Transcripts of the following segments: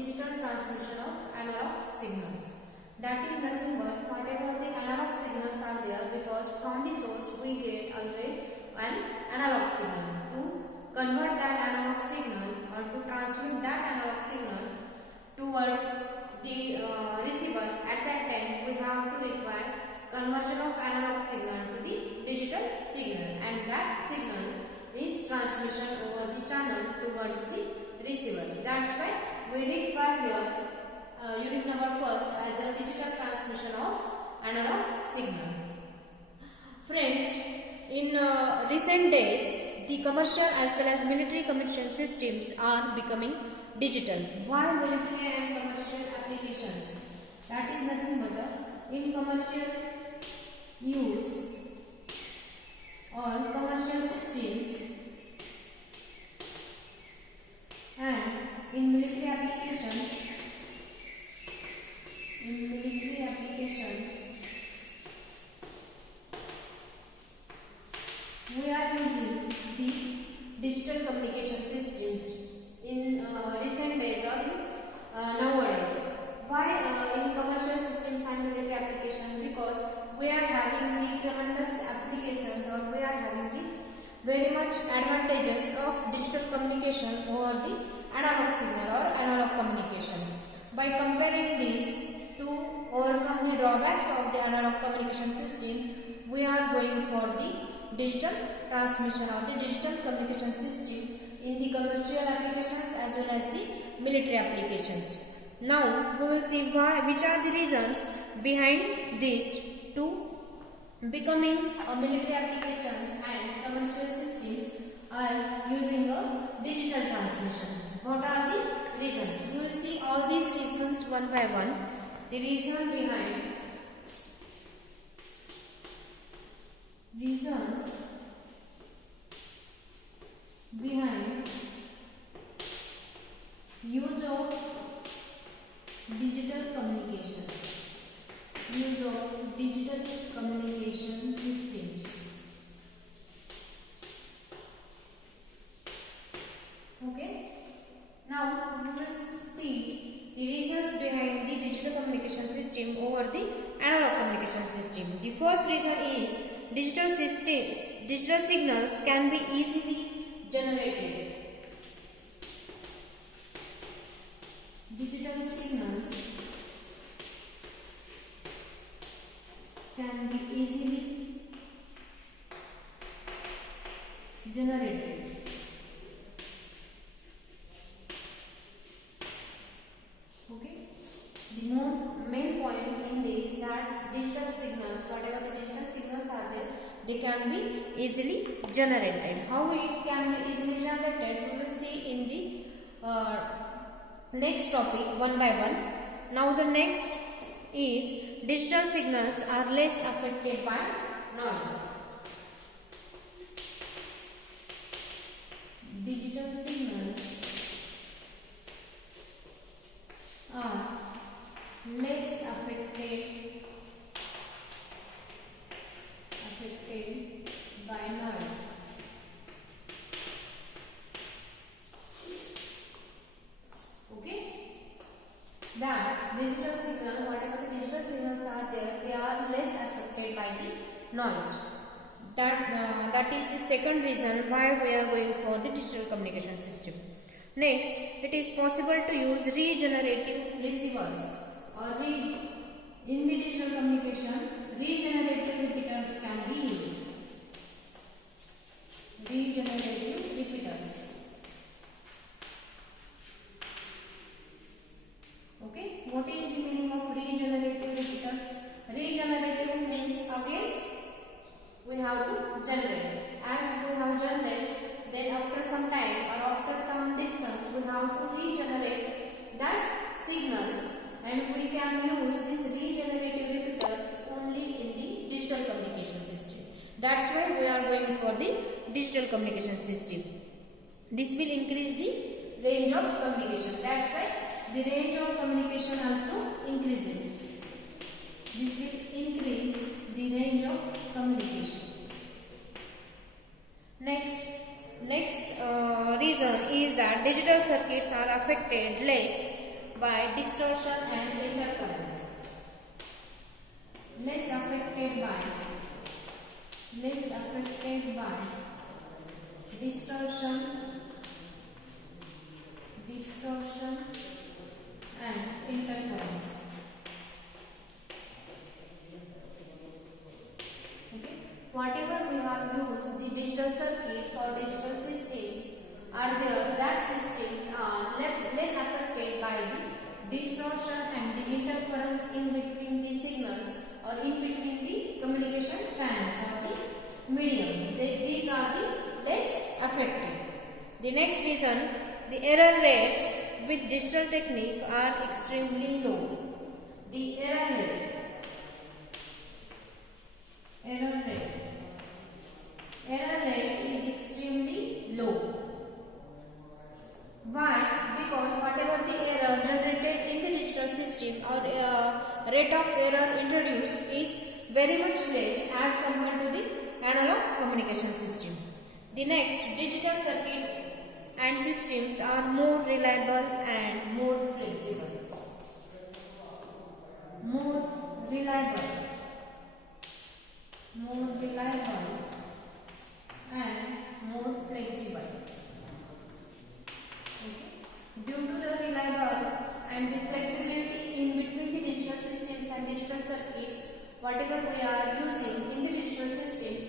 digital transmission of analog signals. That is nothing but whatever the analog signals are there, because from the source we get always an analog signal. To convert that analog signal or to transmit that analog signal towards the receiver, at that time we have to require conversion of analog signal to the digital signal, and that signal is transmission over the channel towards the receiver. That's why we require here unit number first as a digital transmission of analog signal. Friends, in recent days, the commercial as well as military communication systems are becoming digital. Why military and commercial applications? That is nothing but in commercial use or commercial systems, and in military applications, we are using the digital communication systems in recent days or nowadays. Why in commercial systems and military application? Because we are having the tremendous applications, or we are having the very much advantages of digital communication over the analog signal or analog communication. By comparing these to overcome the drawbacks of the analog communication system, we are going for the digital transmission or the digital communication system in the commercial applications as well as the military applications. Now we will see which are the reasons behind this to becoming a military applications and commercial systems are using a digital transmission. What are the reasons? We will see all these reasons one by one. The reasons behind use of digital communication. Use of digital communication systems. Okay. Now we will see the reasons behind the digital communication system over the analog communication system. The first reason is digital signals can be easily generated. Digital signals can be easily generated. Okay. The main point in this that digital signals, whatever the digital signals are there, they can be easily generated. How it can be easily generated, we will see in the next topic one by one. Now the next is digital signals are less affected by noise. Digital signals are less affected by noise. Okay? That digital signal, whatever the digital signals are there, they are less affected by the noise. That is the second reason why we are going for the digital communication system. Next, it is possible to use regenerative receivers, or in the digital communication, regenerative repeaters can be used. Regenerative repeaters. Okay, what is the meaning of regenerative repeaters? Regenerative means again we have to generate. As we have generated, then after some time or after some distance we have to regenerate that signal, and we can use this regenerative repeaters only in the digital communication system. That's why we are going for the digital communication system. This will increase the range of communication. That's why the range of communication also increases. This will increase the range of communication. Next reason is that digital circuits are affected less by distortion and interference. Less affected by distortion and interference. Okay. Whatever we have used, the digital circuits or digital systems are there, that systems are less affected by the distortion and the interference in between the signals or in between the communication channels or the medium. These are the less affected. The next reason, the error rates with digital technique are extremely low. The error rate is extremely low. Why? Because whatever the error generated in the digital system or rate of error introduced is very much less as compared to the analog communication system. The next, digital circuits and systems are more reliable and more flexible. More reliable and more flexible. Okay. Due to the reliable and the flexibility in between the digital systems and digital circuits, whatever we are using in the digital systems,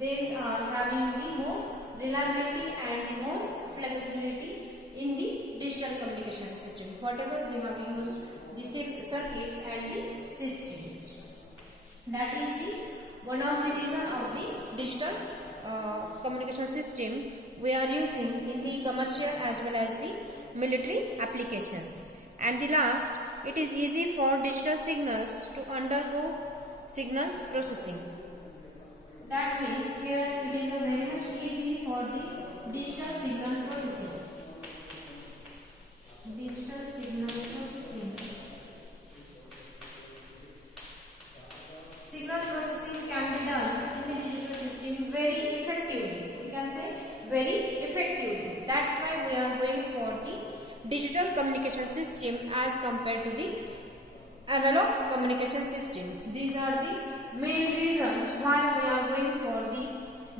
these are having the more reliability and the more flexibility in the digital communication system. Whatever we have used the circuits and the systems, that is the one of the reason of the digital communication system we are using in the commercial as well as the military applications. And the last, it is easy for digital signals to undergo signal processing. That means here it is very much easy for the digital signal processing. Signal processing can be done in the digital system very effectively. We can say very effectively. That's why we are going for the digital communication system as compared to the analog communication systems. These are the main reasons why we are going for the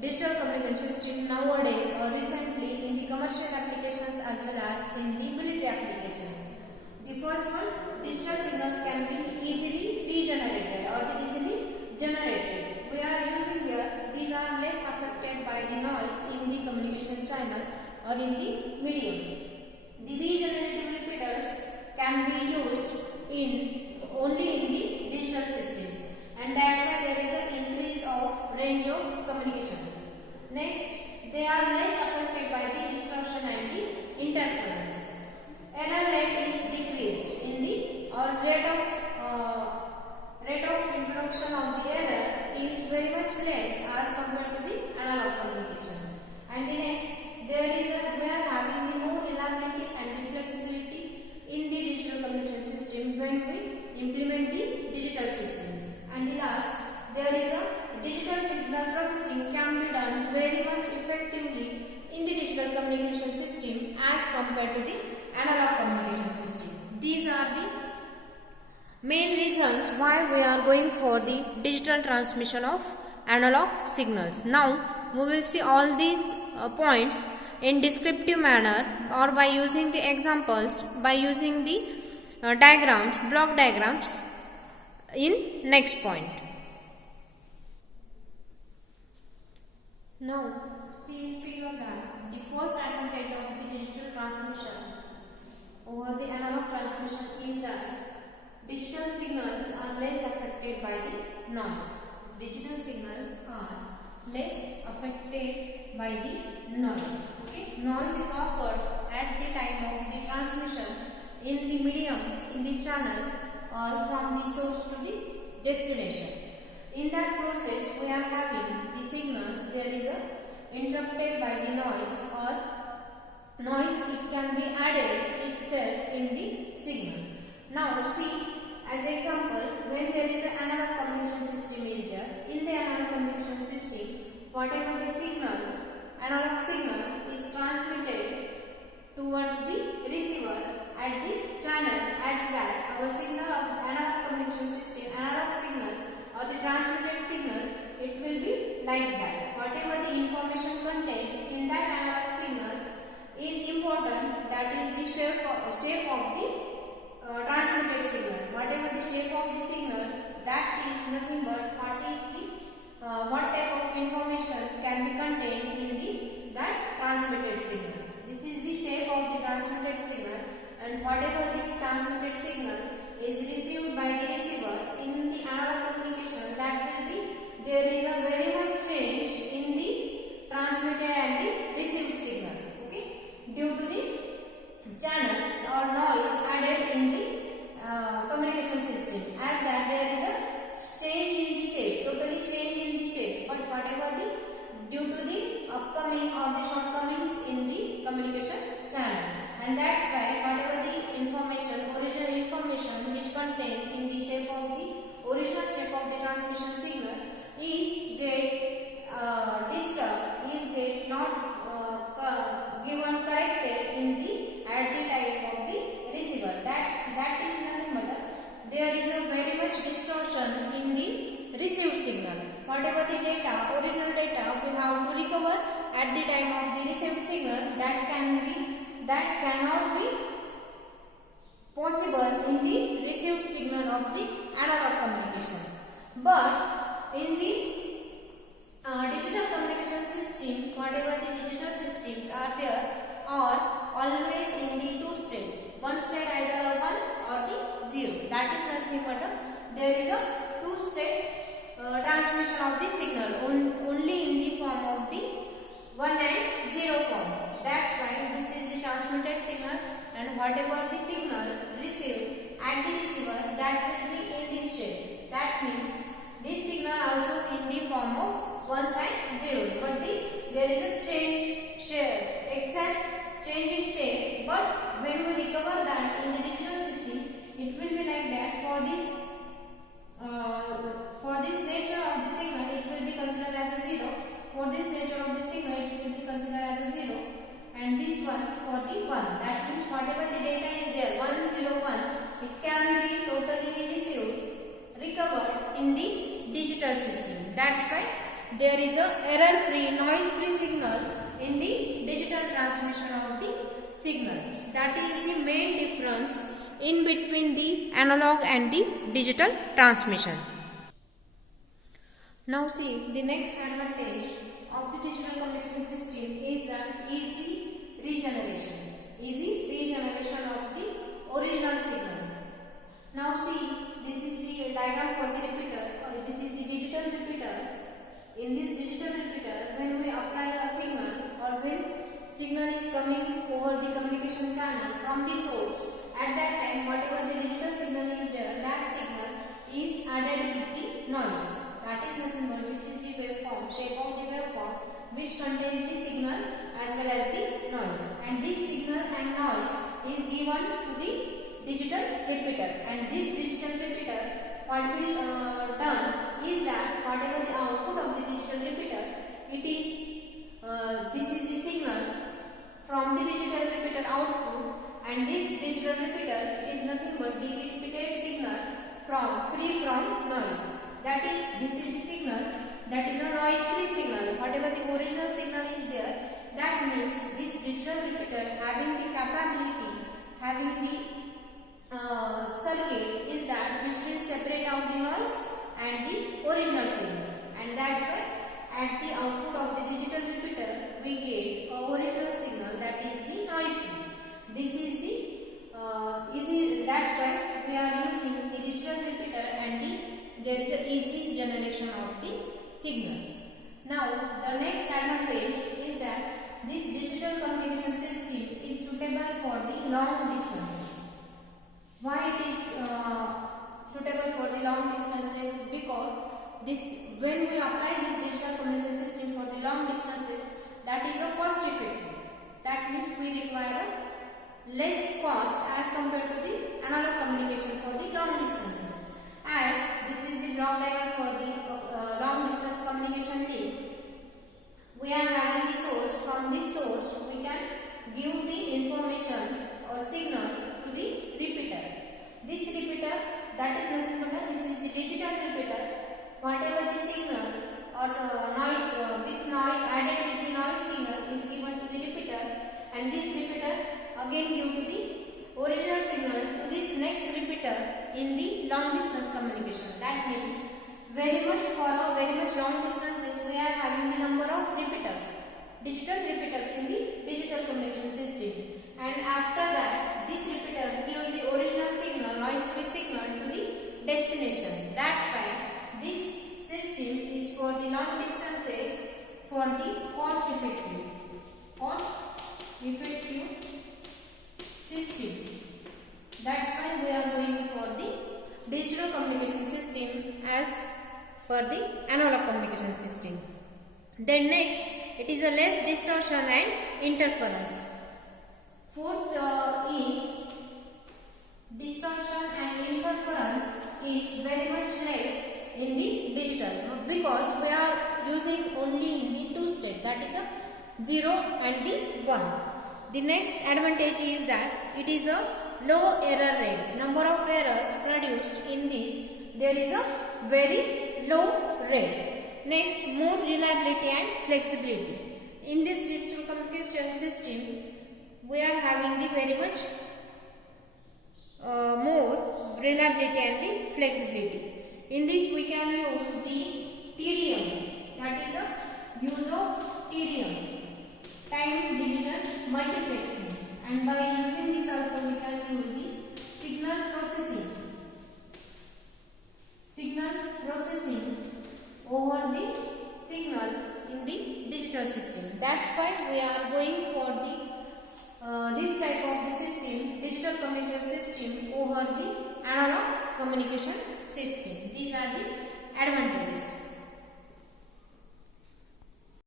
digital communication system nowadays or recently in the commercial applications as well as in the military applications. The first one, digital signals can be easily regenerated or easily generated. We are using here, these are less affected by the noise in the communication channel or in the medium. The regenerative repeaters can be used only in the digital systems, and that's why there is an increase of range of communication. Next, they are less affected by the distortion and the interference. Error rate is decreased in the rate of introduction of the error is very much less as compared to the analog communication. And the next, we are having the more reliability and the flexibility in the digital communication system when we implement the digital systems. And the last, there is a digital signal processing can be done very much effectively in the digital communication system as compared to the analog communication system. These are the main reasons why we are going for the digital transmission of analog signals. Now we will see all these points in descriptive manner or by using the examples, by using the diagrams, block diagrams in next point. Now see in figure that the first advantage of the digital transmission over the analog transmission is that digital signals are less affected by the noise. Digital signals are less affected by the noise. Okay? Noise is occurred at the time of the transmission in the medium, in the channel or from the source to the destination. In that process, we are having the signals, there is a interrupted by the noise or noise, it can be added itself in the signal. Now see, as example, when there is an analog communication system is there, in the analog communication system, whatever the signal, analog signal is transmitted towards the receiver at the channel of the transmitted signal. Whatever the shape of the signal, that is nothing but what type of information can be contained in that transmitted signal. This is the shape of the transmitted signal, and whatever the transmitted signal is received by the receiver in the analog communication, that will be there is a very much change in the transmitted and the received signal. Okay, due to the channel or noise added in the communication system, as that there is a change in the shape, totally change in the shape, but whatever the due to the upcoming or the shortcomings in the communication channel, and that's why whatever the information, original information which contained in the shape of the original shape of the transmission signal is get disturbed, is get not given corrected in the at the time of the receiver. That is nothing but there is a very much distortion in the received signal. Whatever the data, original data we have to recover at the time of the received signal, that cannot be possible in the received signal of the analog communication. But in the digital communication system, whatever the digital systems are there are always in the two state. One state either a 1 or the 0. That is nothing but there is a two state transmission of the signal only in the form of the 1 and 0 form. That's why this is the transmitted signal, and whatever the signal received at the receiver, that will be in this shape. That means this signal also in the form of 1 and 0, but there is a change shape, exact change in shape. But when we recover that in the digital system, it will be like that. For this nature of the signal, it will be considered as a 0. For this nature of the signal, it will be considered as a 0, and this one for the 1. That means whatever the data is there, 101, it can be totally received, recovered in the digital system. That's why there is a error-free, noise-free signal in the digital transmission of the signal. That is the main difference in between the analog and the digital transmission. Now see, the next advantage of the digital communication system is the easy regeneration of the original signal. Now see, this is the diagram for the repeater, or this is the digital repeater. In this digital repeater, when we apply a signal, or when signal is coming over the communication channel from the source, at that time whatever the digital signal is there, that signal is added with the noise. That is nothing but this is the waveform, shape of the waveform, which contains the signal as well as the noise, and this signal and noise is given to the digital repeater. And this digital repeater, what will done is that whatever the output of the digital repeater, it is this is the signal from the digital repeater output, and this digital repeater is nothing but the repeated signal free from noise. That is, this is the signal that is a noise-free signal. Whatever the original signal is there, that means this digital repeater having the capability, having the circuit is that which will separate out the noise and the original signal, and that's why at the output of the digital repeater we get a original signal, that is the noise free. This is the that's why we are using the digital repeater, and there is a easy generation of the signal. Now the next advantage is that this digital communication system is suitable for the long distances. Why it is suitable for the long distances? Because when we apply this digital communication system for the long distances, that is a cost effective. That means we require less cost as compared to the analog communication for the long distances. As this is the block diagram for the long distance communication link, we are having the source. From this source we can give the information or signal to the repeater. This repeater, that is nothing but this is the digital repeater. Whatever the signal or noise with noise added with the noise signal is given to the repeater, and this repeater again give to the original repeater in the long distance communication. That means very much long distances we are having the number of repeaters, digital repeaters in the digital communication system, and after that this repeater gives the original signal, noise free signal to the destination. That's why this system is for the long distances for the cost effective system. That's why we are going for the digital communication system as per the analog communication system. Then next, it is a less distortion and interference. Fourth is distortion and interference is very much less in the digital because we are using only in the two state, that is a 0 and the 1. The next advantage is that it is a low error rates. Number of errors produced in this, there is a very low rate. Next, more reliability and flexibility. In this digital communication system, we are having the very much more reliability and the flexibility. In this, we can use the TDM, that is a use of TDM, time division multiplexing, and by using this also we can use the signal processing over the signal in the digital system. That's why we are going for the this type of the system, digital communication system over the analog communication system. These are the advantages.